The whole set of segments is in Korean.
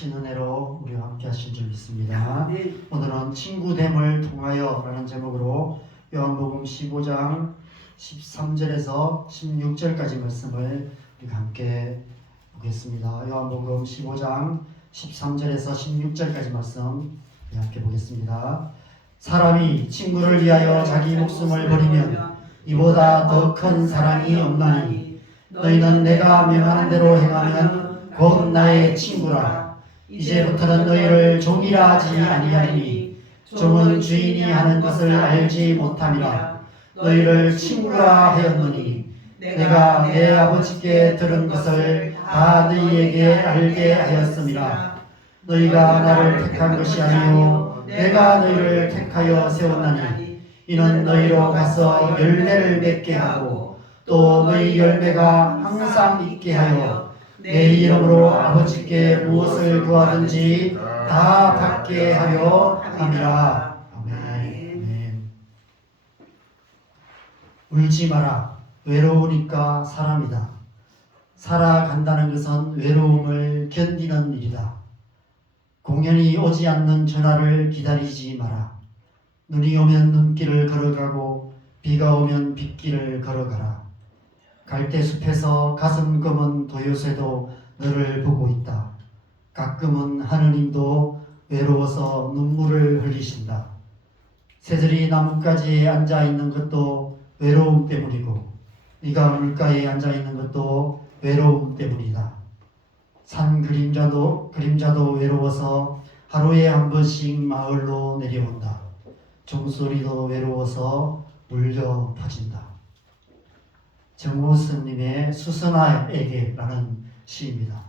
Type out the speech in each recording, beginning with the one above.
크신 은혜로 우리와 함께 하신 줄 믿습니다. 네. 오늘은 친구됨을 통하여 라는 제목으로 요한복음 15장 13절에서 16절까지 말씀을 우리가 함께 보겠습니다. 요한복음 15장 13절에서 16절까지 말씀 우리 함께 보겠습니다. 사람이 친구를 위하여 자기 목숨을 버리면 이보다 더 큰 사랑이 없나니 너희는 내가 명하는 대로 행하면 곧 나의 친구라. 이제부터는 너희를 종이라 하지 아니하리니 종은 주인이 하는 것을 알지 못함이라. 너희를 친구라 하였노니 내가 내 아버지께 들은 것을 다 너희에게 알게 하였음이라. 너희가 나를 택한 것이 아니요 내가 너희를 택하여 세웠나니 이는 너희로 가서 열매를 맺게 하고 또 너희 열매가 항상 있게 하여 내 이름으로 아버지께 무엇을 구하든지 다 받게 하려 함이라. 아멘. 울지 마라. 외로우니까 사람이다. 살아간다는 것은 외로움을 견디는 일이다. 공연히 오지 않는 전화를 기다리지 마라. 눈이 오면 눈길을 걸어가고 비가 오면 빗길을 걸어가라. 갈대숲에서 가슴 검은 도요새도 너를 보고 있다. 가끔은 하느님도 외로워서 눈물을 흘리신다. 새들이 나뭇가지에 앉아 있는 것도 외로움 때문이고 네가 물가에 앉아 있는 것도 외로움 때문이다. 산 그림자도 외로워서 하루에 한 번씩 마을로 내려온다. 종소리도 외로워서 울려 퍼진다. 정호승님의 수선화에게 라는 시입니다.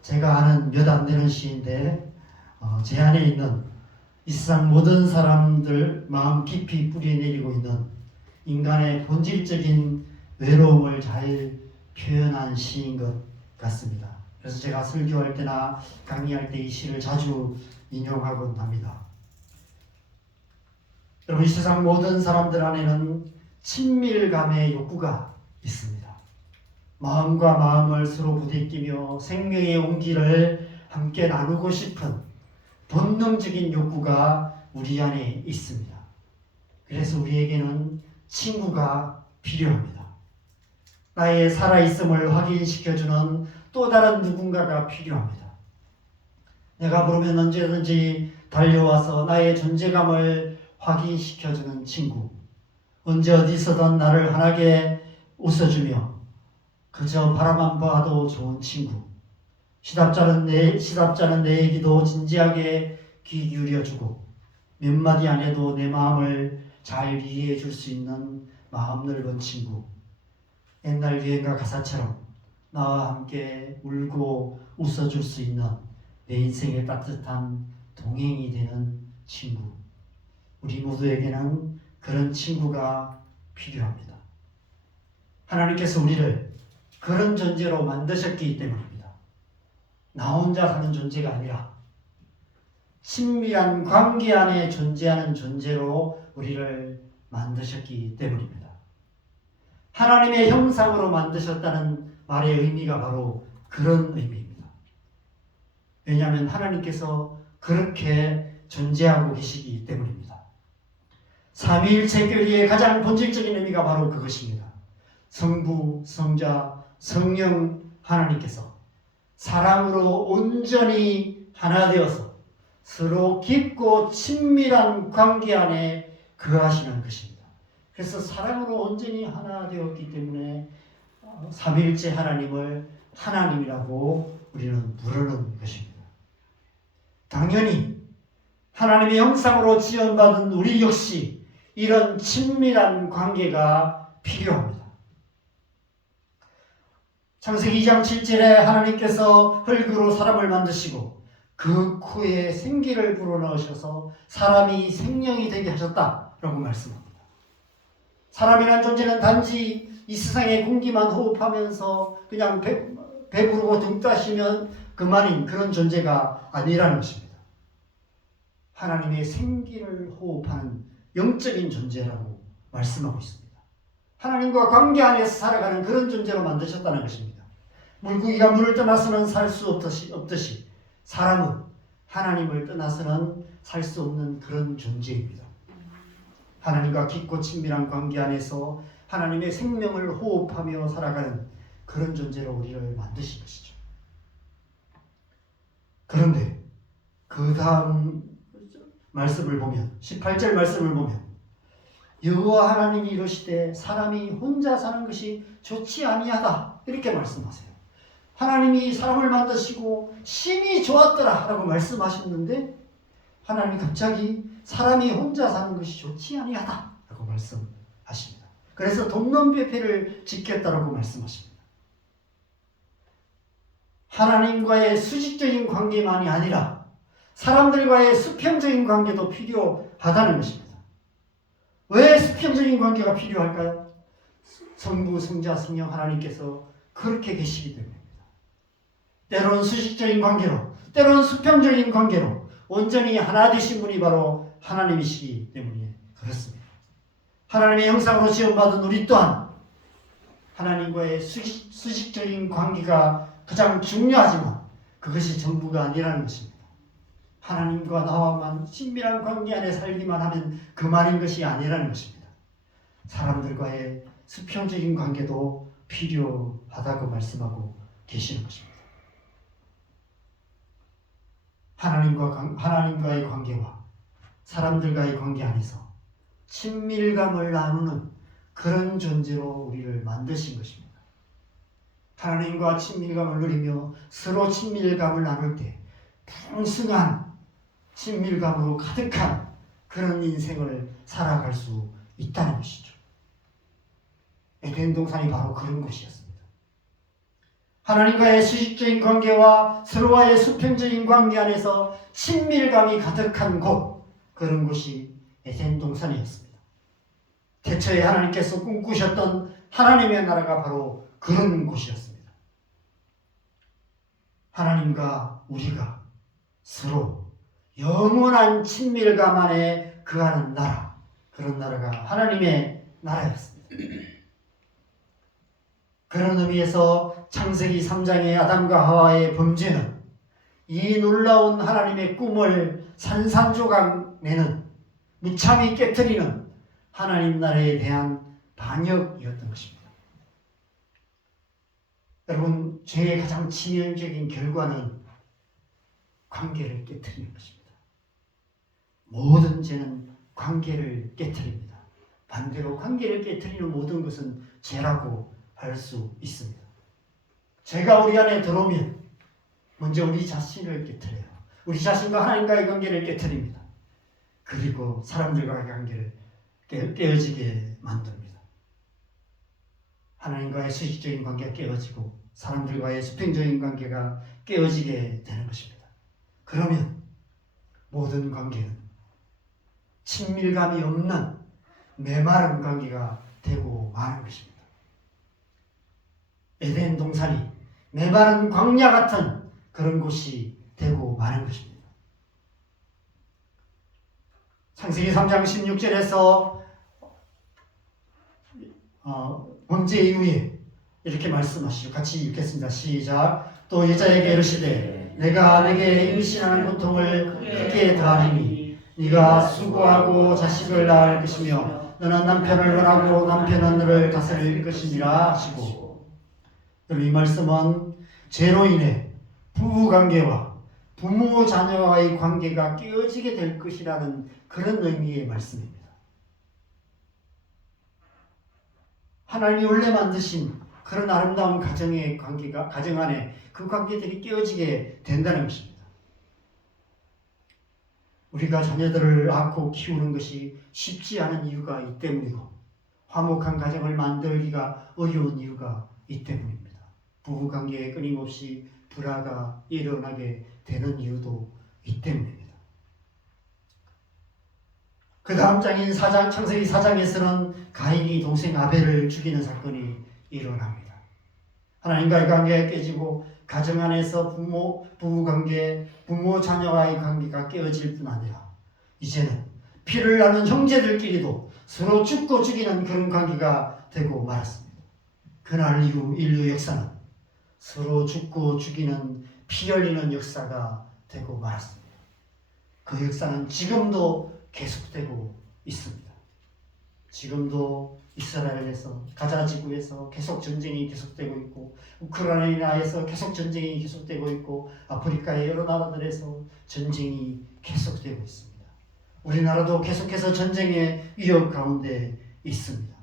제가 아는 몇 안 되는 시인데 제 안에 있는 이 세상 모든 사람들 마음 깊이 뿌리내리고 있는 인간의 본질적인 외로움을 잘 표현한 시인 것 같습니다. 그래서 제가 설교할 때나 강의할 때 이 시를 자주 인용하곤 합니다. 여러분, 이 세상 모든 사람들 안에는 친밀감의 욕구가 있습니다. 마음과 마음을 서로 부대끼며 생명의 온기를 함께 나누고 싶은 본능적인 욕구가 우리 안에 있습니다. 그래서 우리에게는 친구가 필요합니다. 나의 살아있음을 확인시켜주는 또 다른 누군가가 필요합니다. 내가 부르면 언제든지 달려와서 나의 존재감을 확인시켜주는 친구. 언제 어디서든 나를 환하게 웃어주며 그저 바라만 봐도 좋은 친구. 시답잖은 내 얘기도 진지하게 귀 기울여주고 몇 마디 안 해도 내 마음을 잘 이해해 줄 수 있는 마음 넓은 친구. 옛날 유행가 가사처럼 나와 함께 울고 웃어줄 수 있는 내 인생의 따뜻한 동행이 되는 친구. 우리 모두에게는 그런 친구가 필요합니다. 하나님께서 우리를 그런 존재로 만드셨기 때문입니다. 나 혼자 사는 존재가 아니라 친밀한 관계 안에 존재하는 존재로 우리를 만드셨기 때문입니다. 하나님의 형상으로 만드셨다는 말의 의미가 바로 그런 의미입니다. 왜냐하면 하나님께서 그렇게 존재하고 계시기 때문입니다. 삼위일체 교리의 가장 본질적인 의미가 바로 그것입니다. 성부, 성자, 성령 하나님께서 사랑으로 온전히 하나 되어서 서로 깊고 친밀한 관계 안에 거하시는 것입니다. 그래서 사랑으로 온전히 하나 되었기 때문에 삼위일체 하나님을 하나님이라고 우리는 부르는 것입니다. 당연히 하나님의 형상으로 지원받은 우리 역시 이런 친밀한 관계가 필요합니다. 창세기 2장 7절에 하나님께서 흙으로 사람을 만드시고 그 코에 생기를 불어넣으셔서 사람이 생명이 되게 하셨다라고 말씀합니다. 사람이란 존재는 단지 이 세상의 공기만 호흡하면서 그냥 배부르고 등 따시면 그만인 그런 존재가 아니라는 것입니다. 하나님의 생기를 호흡하는 영적인 존재라고 말씀하고 있습니다. 하나님과 관계 안에서 살아가는 그런 존재로 만드셨다는 것입니다. 물고기가 물을 떠나서는 살 수 없듯이 사람은 하나님을 떠나서는 살 수 없는 그런 존재입니다. 하나님과 깊고 친밀한 관계 안에서 하나님의 생명을 호흡하며 살아가는 그런 존재로 우리를 만드신 것이죠. 그런데 그 다음 말씀을 보면 18절 말씀을 보면 여호와 하나님이 이르시되 사람이 혼자 사는 것이 좋지 아니하다 이렇게 말씀하세요. 하나님이 사람을 만드시고 심히 좋았더라 라고 말씀하셨는데 하나님이 갑자기 사람이 혼자 사는 것이 좋지 아니하다 라고 말씀하십니다. 그래서 동문배패를 짓겠다라고 말씀하십니다. 하나님과의 수직적인 관계만이 아니라 사람들과의 수평적인 관계도 필요하다는 것입니다. 왜 수평적인 관계가 필요할까요? 성부, 성자, 성령 하나님께서 그렇게 계시기 때문입니다. 때로는 수직적인 관계로, 때로는 수평적인 관계로 온전히 하나 되신 분이 바로 하나님이시기 때문에 그렇습니다. 하나님의 형상으로 지음받은 우리 또한 하나님과의 수직적인 관계가 가장 중요하지만 그것이 전부가 아니라는 것입니다. 하나님과 나와만 친밀한 관계 안에 살기만 하면 그만인 것이 아니라는 것입니다. 사람들과의 수평적인 관계도 필요하다고 말씀하고 계시는 것입니다. 하나님과의 관계와 사람들과의 관계 안에서 친밀감을 나누는 그런 존재로 우리를 만드신 것입니다. 하나님과 친밀감을 누리며 서로 친밀감을 나눌 때 풍성한 친밀감으로 가득한 그런 인생을 살아갈 수 있다는 것이죠. 에덴 동산이 바로 그런 곳이었습니다. 하나님과의 수직적인 관계와 서로와의 수평적인 관계 안에서 친밀감이 가득한 곳, 그런 곳이 에덴 동산이었습니다. 태초에 하나님께서 꿈꾸셨던 하나님의 나라가 바로 그런 곳이었습니다. 하나님과 우리가 서로 영원한 친밀감 안에 거하는 나라, 그런 나라가 하나님의 나라였습니다. 그런 의미에서 창세기 3장의 아담과 하와의 범죄는 이 놀라운 하나님의 꿈을 산산조각 내는, 무참히 깨트리는 하나님 나라에 대한 반역이었던 것입니다. 여러분, 죄의 가장 치명적인 결과는 관계를 깨트리는 것입니다. 모든 죄는 관계를 깨트립니다. 반대로 관계를 깨트리는 모든 것은 죄라고 할 수 있습니다. 죄가 우리 안에 들어오면 먼저 우리 자신을 깨트려요. 우리 자신과 하나님과의 관계를 깨트립니다. 그리고 사람들과의 관계를 깨어지게 만듭니다. 하나님과의 수직적인 관계가 깨어지고 사람들과의 수평적인 관계가 깨어지게 되는 것입니다. 그러면 모든 관계는 친밀감이 없는 메마른 관계가 되고 마는 것입니다. 에덴 동산이 메마른 광야 같은 그런 곳이 되고 마는 것입니다. 창세기 3장 16절에서 범죄 이후에 이렇게 말씀하시죠. 같이 읽겠습니다. 시작. 또 여자에게 이르시되 내가 내게 임신하는 고통을 크게 더하리니 네가 수고하고 자식을 낳을 것이며 너는 남편을 원하고 남편은 너를 다스릴 것이니라 하시고, 이 말씀은 죄로 인해 부부관계와 부모 자녀와의 관계가 깨어지게 될 것이라는 그런 의미의 말씀입니다. 하나님이 원래 만드신 그런 아름다운 가정의 관계가, 가정 안에 그 관계들이 깨어지게 된다는 것입니다. 우리가 자녀들을 낳고 키우는 것이 쉽지 않은 이유가 이 때문이고, 화목한 가정을 만들기가 어려운 이유가 이 때문입니다. 부부관계에 끊임없이 불화가 일어나게 되는 이유도 이 때문입니다. 그 다음 장인 창세기 4장에서는 가인이 동생 아벨을 죽이는 사건이 일어납니다. 하나님과의 관계가 깨지고 가정 안에서 부부관계, 부모 자녀와의 관계가 깨어질 뿐 아니라 이제는 피를 나눈 형제들끼리도 서로 죽고 죽이는 그런 관계가 되고 말았습니다. 그날 이후 인류 역사는 서로 죽고 죽이는 피 흘리는 역사가 되고 말았습니다. 그 역사는 지금도 계속되고 있습니다. 지금도 이스라엘에서 가자 지구에서 계속 전쟁이 계속되고 있고, 우크라이나에서 계속 전쟁이 계속되고 있고, 아프리카의 여러 나라들에서 전쟁이 계속되고 있습니다. 우리나라도 계속해서 전쟁의 위협 가운데 있습니다.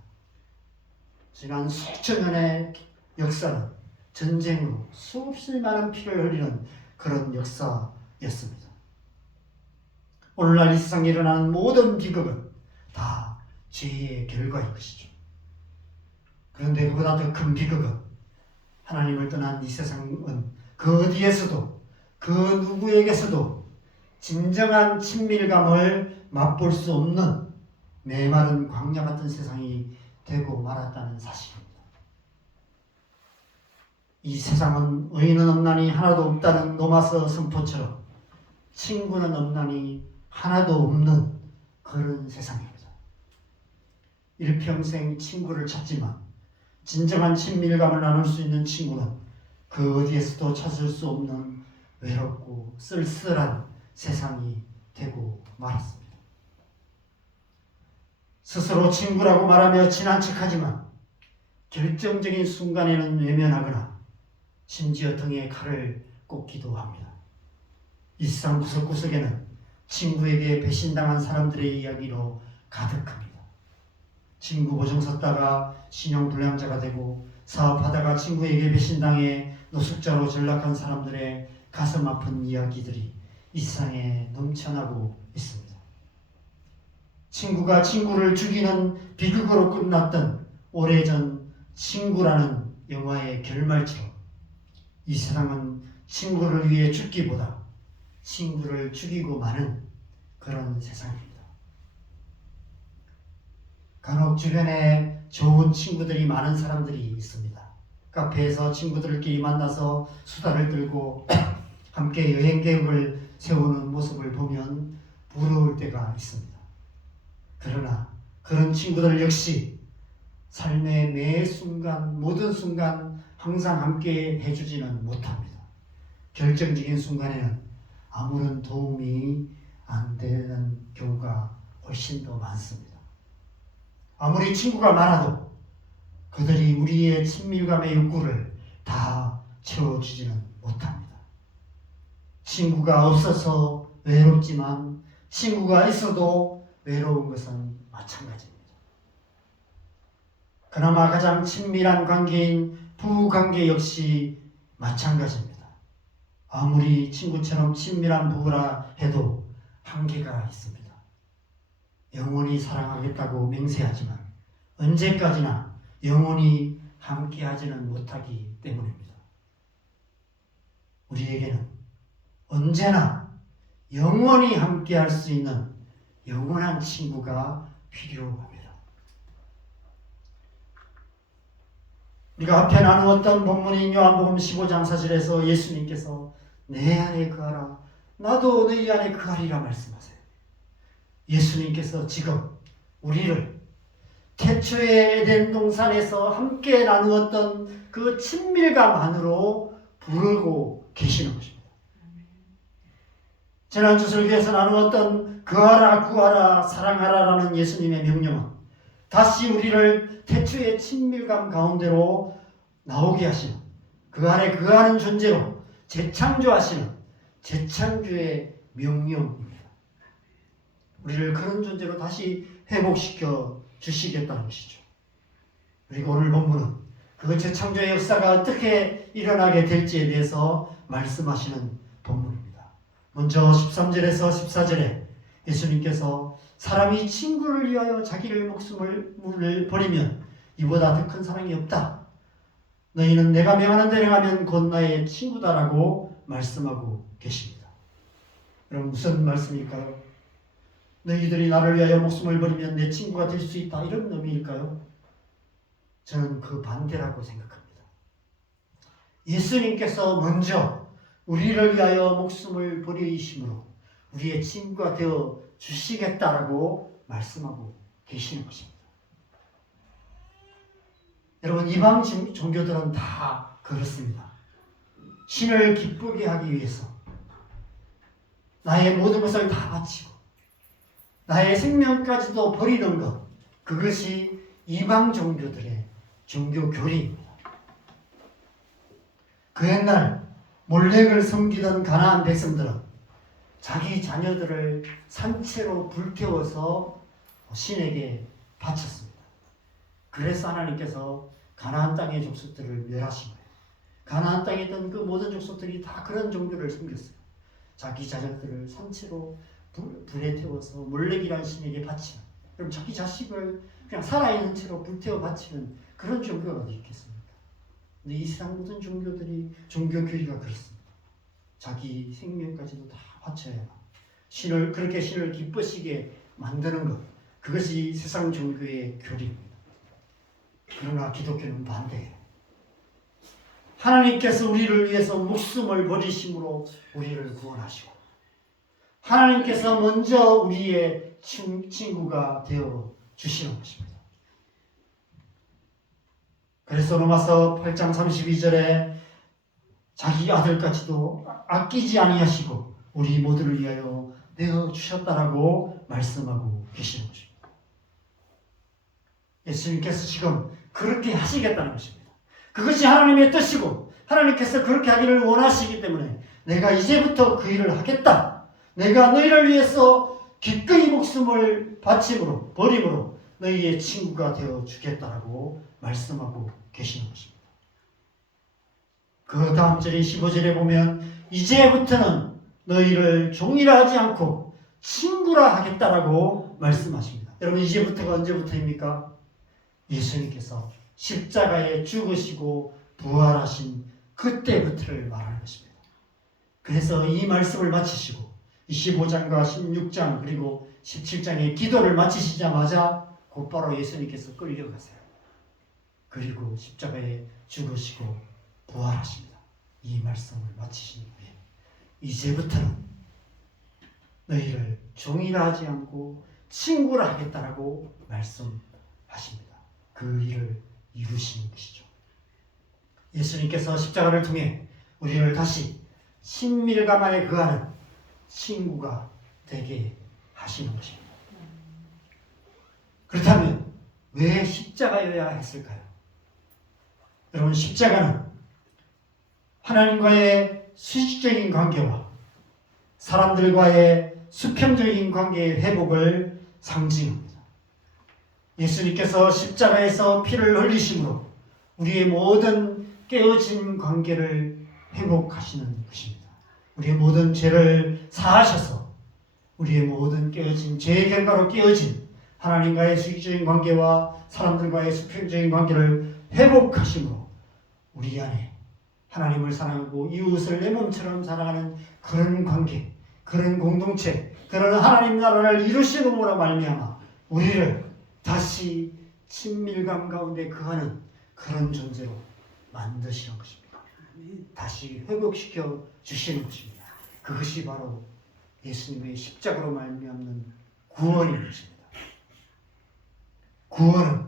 지난 수천 년의 역사는 전쟁으로 수없이 많은 피를 흘리는 그런 역사였습니다. 오늘날 이 세상에 일어나는 모든 비극은 다 죄의 결과인 것이죠. 그런데 그보다 더 큰 비극은 하나님을 떠난 이 세상은 그 어디에서도 그 누구에게서도 진정한 친밀감을 맛볼 수 없는 메마른 광야 같은 세상이 되고 말았다는 사실입니다. 이 세상은 의인은 없나니 하나도 없다는 로마서 선포처럼 친구는 없나니 하나도 없는 그런 세상입니다. 일평생 친구를 찾지만 진정한 친밀감을 나눌 수 있는 친구는 그 어디에서도 찾을 수 없는 외롭고 쓸쓸한 세상이 되고 말았습니다. 스스로 친구라고 말하며 친한 척하지만 결정적인 순간에는 외면하거나 심지어 등에 칼을 꽂기도 합니다. 이 세상 구석구석에는 친구에게 배신당한 사람들의 이야기로 가득합니다. 친구 보증 섰다가 신용불량자가 되고, 사업하다가 친구에게 배신당해 노숙자로 전락한 사람들의 가슴 아픈 이야기들이 이 세상에 넘쳐나고 있습니다. 친구가 친구를 죽이는 비극으로 끝났던 오래전 친구라는 영화의 결말처럼 이 세상은 친구를 위해 죽기보다 친구를 죽이고 마는 그런 세상입니다. 간혹 주변에 좋은 친구들이 많은 사람들이 있습니다. 카페에서 친구들끼리 만나서 수다를 떨고 함께 여행 계획을 세우는 모습을 보면 부러울 때가 있습니다. 그러나 그런 친구들 역시 삶의 매 순간, 모든 순간 항상 함께 해주지는 못합니다. 결정적인 순간에는 아무런 도움이 안 되는 경우가 훨씬 더 많습니다. 아무리 친구가 많아도 그들이 우리의 친밀감의 욕구를 다 채워주지는 못합니다. 친구가 없어서 외롭지만 친구가 있어도 외로운 것은 마찬가지입니다. 그나마 가장 친밀한 관계인 부부관계 역시 마찬가지입니다. 아무리 친구처럼 친밀한 부부라 해도 한계가 있습니다. 영원히 사랑하겠다고 맹세하지만 언제까지나 영원히 함께하지는 못하기 때문입니다. 우리에게는 언제나 영원히 함께할 수 있는 영원한 친구가 필요합니다. 우리가 앞에 나누었던 본문인 요한복음 15장 4절에서 예수님께서 내 안에 거하라 나도 너희 안에 거하리라 말씀하세요. 예수님께서 지금 우리를 태초의 에덴 동산에서 함께 나누었던 그 친밀감 안으로 부르고 계시는 것입니다. 지난주 설교에서 나누었던 거하라, 구하라, 사랑하라라는 예수님의 명령은 다시 우리를 태초의 친밀감 가운데로 나오게 하시는, 그 안에 거하는 존재로 재창조하시는 재창조의 명령입니다. 우리를 그런 존재로 다시 회복시켜 주시겠다는 것이죠. 그리고 오늘 본문은 그 재창조의 역사가 어떻게 일어나게 될지에 대해서 말씀하시는 본문입니다. 먼저 13절에서 14절에 예수님께서 사람이 친구를 위하여 자기를 목숨을 버리면 이보다 더 큰 사랑이 없다. 너희는 내가 명하는 대로 행하면 곧 나의 친구다라고 말씀하고 계십니다. 여러분 무슨 말씀일까요? 너희들이 나를 위하여 목숨을 버리면 내 친구가 될 수 있다. 이런 의미일까요? 저는 그 반대라고 생각합니다. 예수님께서 먼저 우리를 위하여 목숨을 버리심으로 우리의 친구가 되어 주시겠다라고 말씀하고 계시는 것입니다. 여러분 이방 종교들은 다 그렇습니다. 신을 기쁘게 하기 위해서 나의 모든 것을 다 바치고 나의 생명까지도 버리는 것, 그것이 이방 종교들의 종교 교리입니다. 그 옛날 몰렉을 섬기던 가나안 백성들은 자기 자녀들을 산채로 불태워서 신에게 바쳤습니다. 그래서 하나님께서 가나안 땅의 족속들을 멸하신 거예요. 가나안 땅에 있던 그 모든 족속들이 다 그런 종교를 섬겼어요. 자기 자녀들을 산채로 불에 태워서 몰렉이라는 신에게 바치는, 그럼 자기 자식을 그냥 살아있는 채로 불태워 바치는 그런 종교가 어디 있겠습니까? 근데 이 세상 모든 종교들이 종교 교리가 그렇습니다. 자기 생명까지도 다 바쳐야 신을, 그렇게 신을 기쁘시게 만드는 것, 그것이 세상 종교의 교리입니다. 그러나 기독교는 반대예요. 하나님께서 우리를 위해서 목숨을 버리심으로 우리를 구원하시고 하나님께서 먼저 우리의 친구가 되어 주시는 것입니다. 그래서 로마서 8장 32절에 자기 아들까지도 아끼지 아니하시고 우리 모두를 위하여 내어 주셨다라고 말씀하고 계시는 것입니다. 예수님께서 지금 그렇게 하시겠다는 것입니다. 그것이 하나님의 뜻이고 하나님께서 그렇게 하기를 원하시기 때문에 내가 이제부터 그 일을 하겠다. 내가 너희를 위해서 기꺼이 목숨을 바침으로 버림으로 너희의 친구가 되어 주겠다라고 말씀하고 계시는 것입니다. 그 다음 절인 15절에 보면 이제부터는 너희를 종이라 하지 않고 친구라 하겠다라고 말씀하십니다. 여러분 이제부터가 언제부터입니까? 예수님께서 십자가에 죽으시고 부활하신 그때부터를 말하는 것입니다. 그래서 이 말씀을 마치시고 25장과 16장 그리고 17장의 기도를 마치시자마자 곧바로 예수님께서 끌려가세요. 그리고 십자가에 죽으시고 부활하십니다. 이 말씀을 마치신 후에 이제부터는 너희를 종이라 하지 않고 친구라 하겠다라고 말씀하십니다. 그 일을 이루시는 것이죠. 예수님께서 십자가를 통해 우리를 다시 친밀감 안에 거하는 친구가 되게 하시는 것입니다. 그렇다면 왜 십자가여야 했을까요? 여러분 십자가는 하나님과의 수직적인 관계와 사람들과의 수평적인 관계의 회복을 상징합니다. 예수님께서 십자가에서 피를 흘리심으로 우리의 모든 깨어진 관계를 회복하시는 것입니다. 우리의 모든 죄를 사하셔서 우리의 모든 깨어진 죄의 결과로 깨어진 하나님과의 수직적인 관계와 사람들과의 수평적인 관계를 회복하심으로 우리 안에 하나님을 사랑하고 이웃을 내 몸처럼 사랑하는 그런 관계, 그런 공동체, 그런 하나님 나라를 이루시는으로 말미암아 우리를 다시 친밀감 가운데 거하는 그런 존재로 만드시는 것입니다. 다시 회복시켜 주시는 것입니다. 그것이 바로 예수님의 십자가로 말미암는 구원인 것입니다. 구원은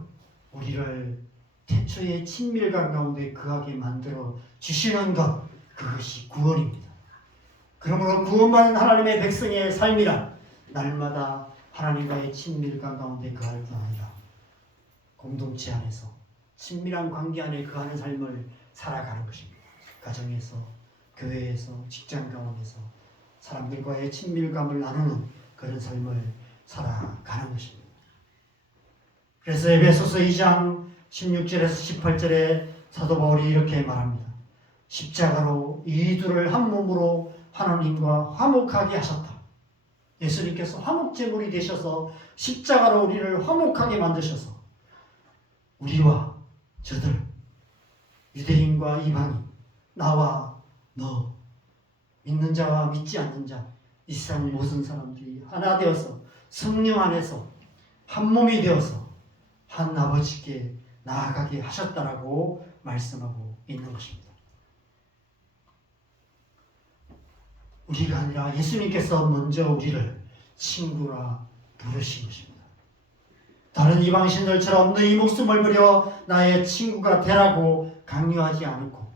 우리를 태초의 친밀감 가운데 거하게 만들어 주시는 것, 그것이 구원입니다. 그러므로 구원받은 하나님의 백성의 삶이란 날마다 하나님과의 친밀감 가운데 거할 뿐 아니라 공동체 안에서 친밀한 관계 안에 거하는 삶을 살아가는 것입니다. 가정에서, 교회에서, 직장 가운데서 사람들과의 친밀감을 나누는 그런 삶을 살아가는 것입니다. 그래서 에베소서 2장 16절에서 18절에 사도 바울이 이렇게 말합니다. 십자가로 이 둘을 한 몸으로 하나님과 화목하게 하셨다. 예수님께서 화목제물이 되셔서 십자가로 우리를 화목하게 만드셔서 우리와 저들, 유대인과 이방인, 나와 너, 믿는 자와 믿지 않는 자, 이 세상 모든 사람들이 하나 되어서 성령 안에서 한 몸이 되어서 한 아버지께 나아가게 하셨다라고 말씀하고 있는 것입니다. 우리가 아니라 예수님께서 먼저 우리를 친구라 부르신 것입니다. 다른 이방신들처럼 너희 목숨을 버려 나의 친구가 되라고 강요하지 않고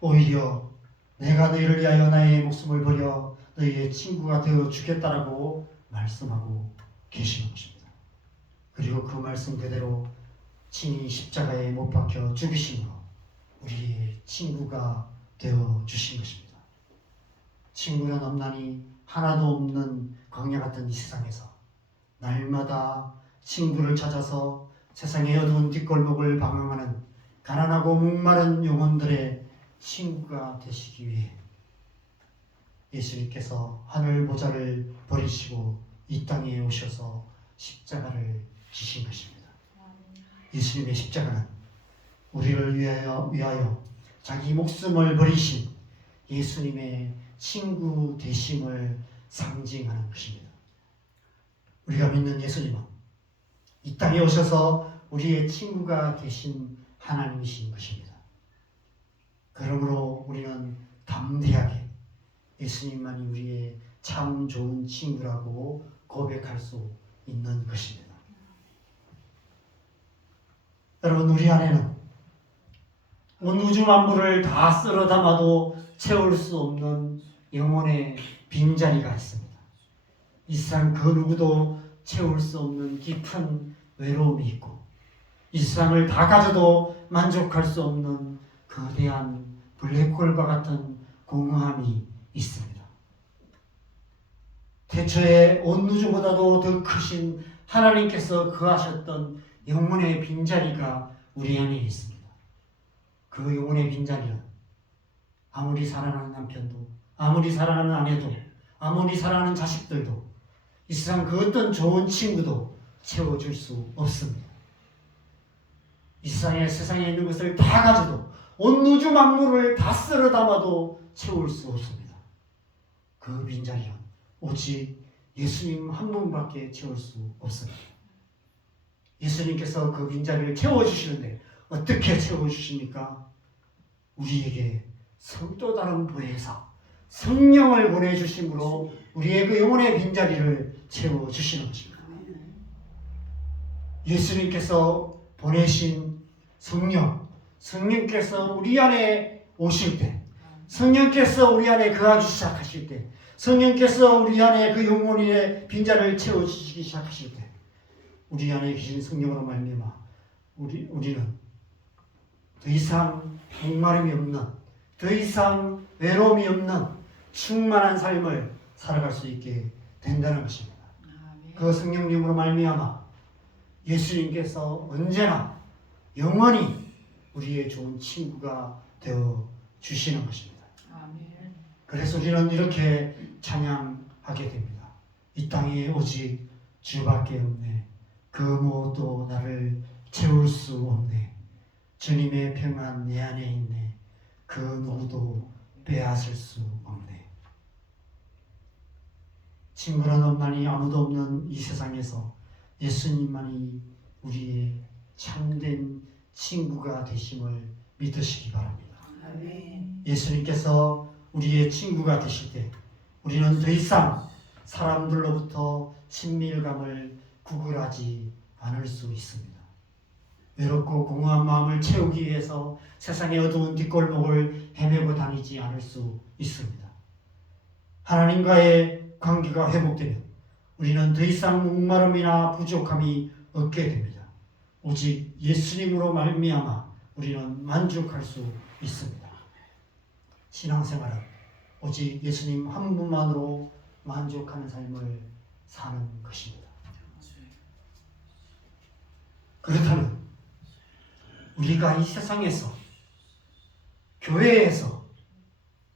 오히려 내가 너희를 위하여 나의 목숨을 버려 너희의 친구가 되어 주겠다라고 말씀하고 계시는 것입니다. 그리고 그 말씀 그대로 친히 십자가에 못 박혀 죽으심으로 우리의 친구가 되어 주신 것입니다. 친구는 없나니 하나도 없는 광야 같은 이 세상에서 날마다 친구를 찾아서 세상의 어두운 뒷골목을 방황하는 가난하고 목마른 영혼들의 친구가 되시기 위해 예수님께서 하늘 보좌를 버리시고 이 땅에 오셔서 십자가를 지신 것입니다. 예수님의 십자가는 우리를 위하여 자기 목숨을 버리신 예수님의 친구 되심을 상징하는 것입니다. 우리가 믿는 예수님은 이 땅에 오셔서 우리의 친구가 되신 하나님이신 것입니다. 그러므로 우리는 담대하게 예수님만이 우리의 참 좋은 친구라고 고백할 수 있는 것입니다. 여러분, 우리 안에는 온 우주 만물을 다 쓸어 담아도 채울 수 없는 영혼의 빈자리가 있습니다. 이 세상 그 누구도 채울 수 없는 깊은 외로움이 있고 이 세상을 다 가져도 만족할 수 없는 거대한 블랙홀과 같은 공허함이 있습니다. 태초에 온 우주보다도 더 크신 하나님께서 거하셨던 영혼의 빈자리가 우리 안에 있습니다. 그 영혼의 빈자리는 아무리 사랑하는 남편도, 아무리 사랑하는 아내도, 아무리 사랑하는 자식들도 이 세상 그 어떤 좋은 친구도 채워줄 수 없습니다. 이 세상에 있는 것을 다 가져도 온 우주 만물을 다 쓸어 담아도 채울 수 없습니다. 그 빈자리는 오직 예수님 한 분밖에 채울 수 없습니다. 예수님께서 그 빈자리를 채워주시는데 어떻게 채워주십니까? 우리에게 또 다른 보혜사 성령을 보내주심으로 우리의 그 영혼의 빈자리를 채워주시는 것입니다. 예수님께서 보내신 성령께서 우리 안에 오실 때, 성령께서 우리 안에 거하기 시작하실 때, 성령께서 우리 안에 그 영혼의 빈자리를 채워주시기 시작하실 때, 우리 안에 계신 성령으로 말미암아 우리는 더 이상 목마름이 없는, 더 이상 외로움이 없는 충만한 삶을 살아갈 수 있게 된다는 것입니다. 그 성령님으로 말미암아 예수님께서 언제나 영원히 우리의 좋은 친구가 되어 주시는 것입니다. 그래서 우리는 이렇게 찬양하게 됩니다. 이 땅에 오직 주밖에 없네. 그 무엇도 나를 채울 수 없네. 주님의 평안 내 안에 있네. 그 누구도 빼앗을 수 없네. 친구는 없나니 아무도 없는 이 세상에서 예수님만이 우리의 참된 친구가 되심을 믿으시기 바랍니다. 예수님께서 우리의 친구가 되실 때 우리는 더 이상 사람들로부터 친밀감을 구걸하지 않을 수 있습니다. 외롭고 공허한 마음을 채우기 위해서 세상의 어두운 뒷골목을 헤매고 다니지 않을 수 있습니다. 하나님과의 관계가 회복되면 우리는 더 이상 목마름이나 부족함이 없게 됩니다. 오직 예수님으로 말미암아 우리는 만족할 수 있습니다. 신앙생활은 오직 예수님 한 분만으로 만족하는 삶을 사는 것입니다. 그렇다면 우리가 이 세상에서, 교회에서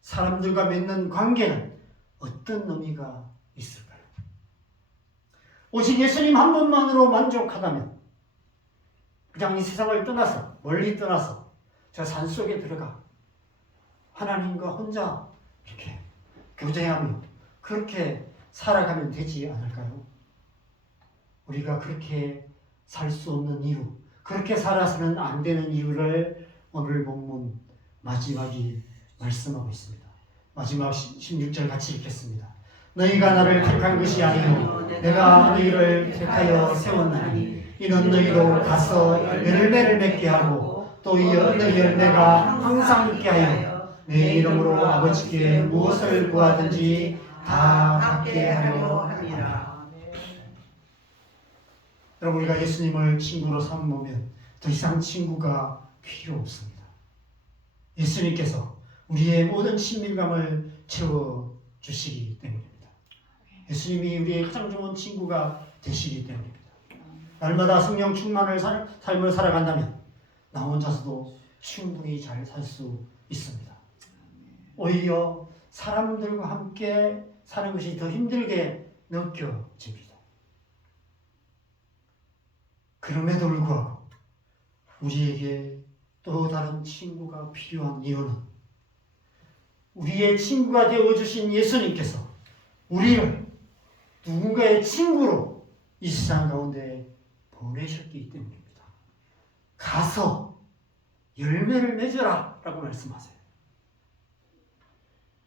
사람들과 맺는 관계는 어떤 의미가 있을까요? 오직 예수님 한 분만으로 만족하다면 그냥 이 세상을 떠나서, 멀리 떠나서 저 산속에 들어가 하나님과 혼자 이렇게 교제하며 그렇게 살아가면 되지 않을까요? 우리가 그렇게 살 수 없는 이유, 그렇게 살아서는 안 되는 이유를 오늘 본문 마지막이 말씀하고 있습니다. 마지막 16절 같이 읽겠습니다. 너희가 나를 택한 것이 아니요 내가 너희를 택하여 세웠나니 이는 너희로 가서 열매를 맺게 하고 또 이 열매가 항상 있게 하여 내 이름으로 아버지께 무엇을 구하든지 다 갖게 하려 함이라. 여러분, 우리가 예수님을 친구로 삼으면 더 이상 친구가 필요 없습니다. 예수님께서 우리의 모든 친밀감을 채워주시기 때문입니다. 예수님이 우리의 가장 좋은 친구가 되시기 때문입니다. 날마다 성령 충만을 삶을 살아간다면 나 혼자서도 충분히 잘 살 수 있습니다. 오히려 사람들과 함께 사는 것이 더 힘들게 느껴집니다. 그럼에도 불구하고 우리에게 또 다른 친구가 필요한 이유는 우리의 친구가 되어주신 예수님께서 우리를 누군가의 친구로 이 세상 가운데 보내셨기 때문입니다. 가서 열매를 맺어라 라고 말씀하세요.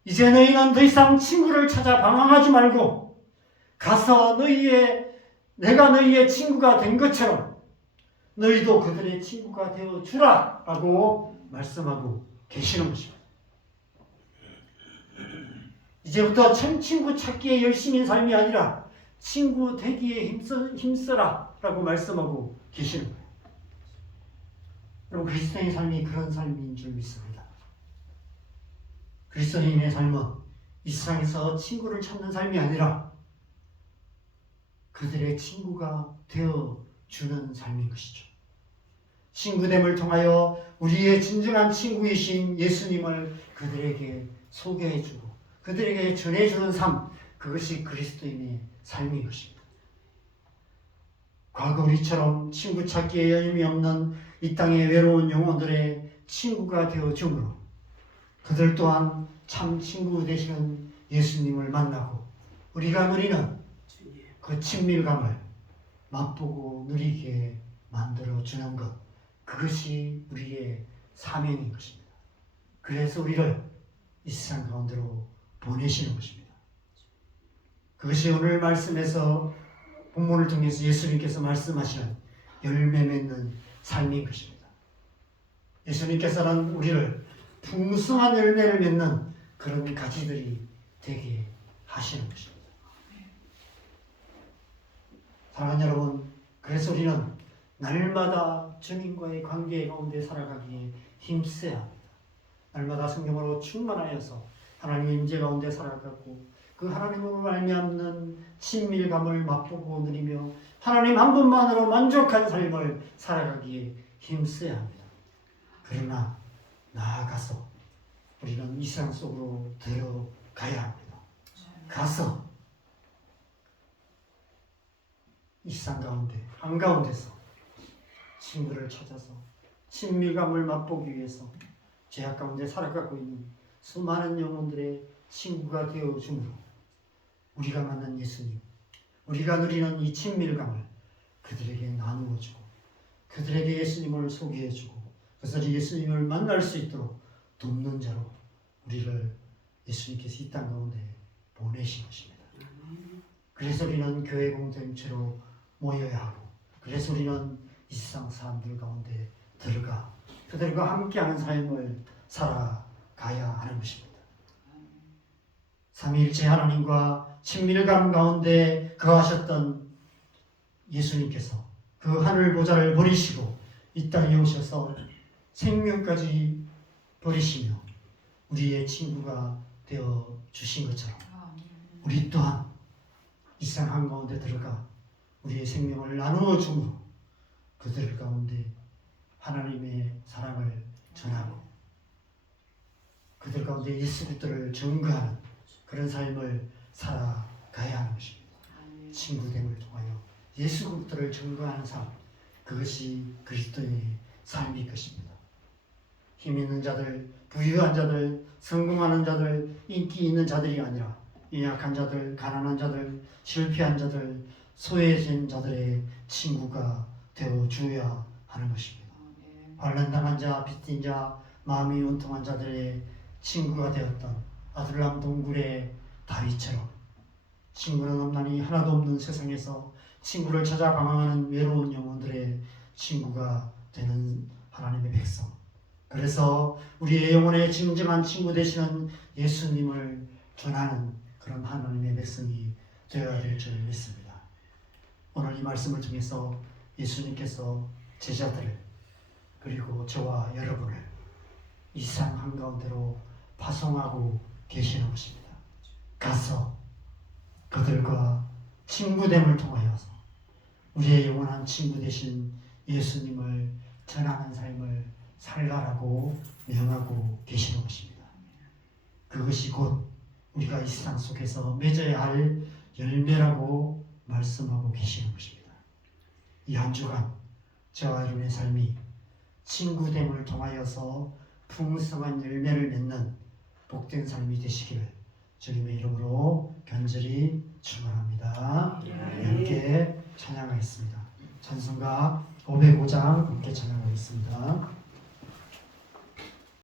이제 너희는 더 이상 친구를 찾아 방황하지 말고 가서 내가 너희의 친구가 된 것처럼 너희도 그들의 친구가 되어주라 라고 말씀하고 계시는 것입니다. 이제부터 친구 찾기에 열심인 삶이 아니라 친구 되기에 힘써라 라고 말씀하고 계시는 거예요. 여러분, 그리스도인의 삶이 그런 삶인 줄 믿습니다. 그리스도인의 삶은 이 세상에서 친구를 찾는 삶이 아니라 그들의 친구가 되어주는 삶인 것이죠. 친구됨을 통하여 우리의 진정한 친구이신 예수님을 그들에게 소개해주고 그들에게 전해주는 삶, 그것이 그리스도인의 삶인 것입니다. 과거 우리처럼 친구 찾기에 여념이 없는 이 땅의 외로운 영혼들의 친구가 되어주므로 그들 또한 참 친구 되시는 예수님을 만나고 우리가 누리는 그 친밀감을 맛보고 누리게 만들어주는 것, 그것이 우리의 사명인 것입니다. 그래서 우리를 이 세상 가운데로 보내시는 것입니다. 그것이 오늘 말씀에서 본문을 통해서 예수님께서 말씀하시는 열매 맺는 삶인 것입니다. 예수님께서는 우리를 풍성한 열매를 맺는 그런 가지들이 되게 하시는 것입니다. 사랑하는 여러분, 그래서 우리는 날마다 주님과의 관계 가운데 살아가기에 힘써야 합니다. 날마다 성령으로 충만하여서 하나님의 임재 가운데 살아가고 그 하나님으로 말미암는 친밀감을 맛보고 누리며 하나님 한 분만으로 만족한 삶을 살아가기에 힘써야 합니다. 그러나 나아가서 우리는 이 세상 속으로 들어가야 합니다. 가서 이 세상 가운데 한가운데서 친구를 찾아서 친밀감을 맛보기 위해서 죄악 가운데 살아가고 있는 수많은 영혼들의 친구가 되어주므로 우리가 만난 예수님, 우리가 누리는 이 친밀감을 그들에게 나누어주고 그들에게 예수님을 소개해주고 그들이 예수님을 만날 수 있도록 돕는 자로 우리를 예수님께서 이 땅 가운데 보내신 것입니다. 그래서 우리는 교회 공동체로 모여야 하고 그래서 우리는 이 세상 사람들 가운데 들어가 그들과 함께하는 삶을 살아가야 하는 것입니다. 삼위일체 하나님과 친밀감 가운데 거하셨던 예수님께서 그 하늘 보좌를 버리시고 이 땅에 오셔서 생명까지 버리시며 우리의 친구가 되어 주신 것처럼 우리 또한 이 세상 한가운데 들어가 우리의 생명을 나누어 주므로 그들 가운데 하나님의 사랑을 전하고 그들 가운데 예수 그리스도를 증거하는 그런 삶을 살아가야 하는 것입니다. 친구됨을 통하여 예수 그리스도를 증거하는 삶, 그것이 그리스도의 삶일 것입니다. 힘 있는 자들, 부유한 자들, 성공하는 자들, 인기 있는 자들이 아니라 연약한 자들, 가난한 자들, 실패한 자들, 소외된 자들의 친구가 되어줘야 하는 것입니다. 환난당한 자, 빚진 자, 마음이 온통한 자들의 친구가 되었던 아둘람 동굴의 다윗처럼 친구는 없나니 하나도 없는 세상에서 친구를 찾아 방황하는 외로운 영혼들의 친구가 되는 하나님의 백성. 그래서 우리의 영혼의 진정한 친구 되시는 예수님을 전하는 그런 하나님의 백성이 되어야 될 줄 믿습니다. 오늘 이 말씀을 통해서 예수님께서 제자들을 그리고 저와 여러분을 이 세상 한가운데로 파송하고 계시는 것입니다. 가서 그들과 친구됨을 통하여서 우리의 영원한 친구 되신 예수님을 전하는 삶을 살라라고 명하고 계시는 것입니다. 그것이 곧 우리가 이 세상 속에서 맺어야 할 열매라고 말씀하고 계시는 것입니다. 이 한 주간 저와 여러분의 삶이 친구됨을 통하여서 풍성한 열매를 맺는 복된 삶이 되시기를 주님의 이름으로 간절히 축원합니다. 함께 찬양하겠습니다. 찬송가 505장 함께 찬양.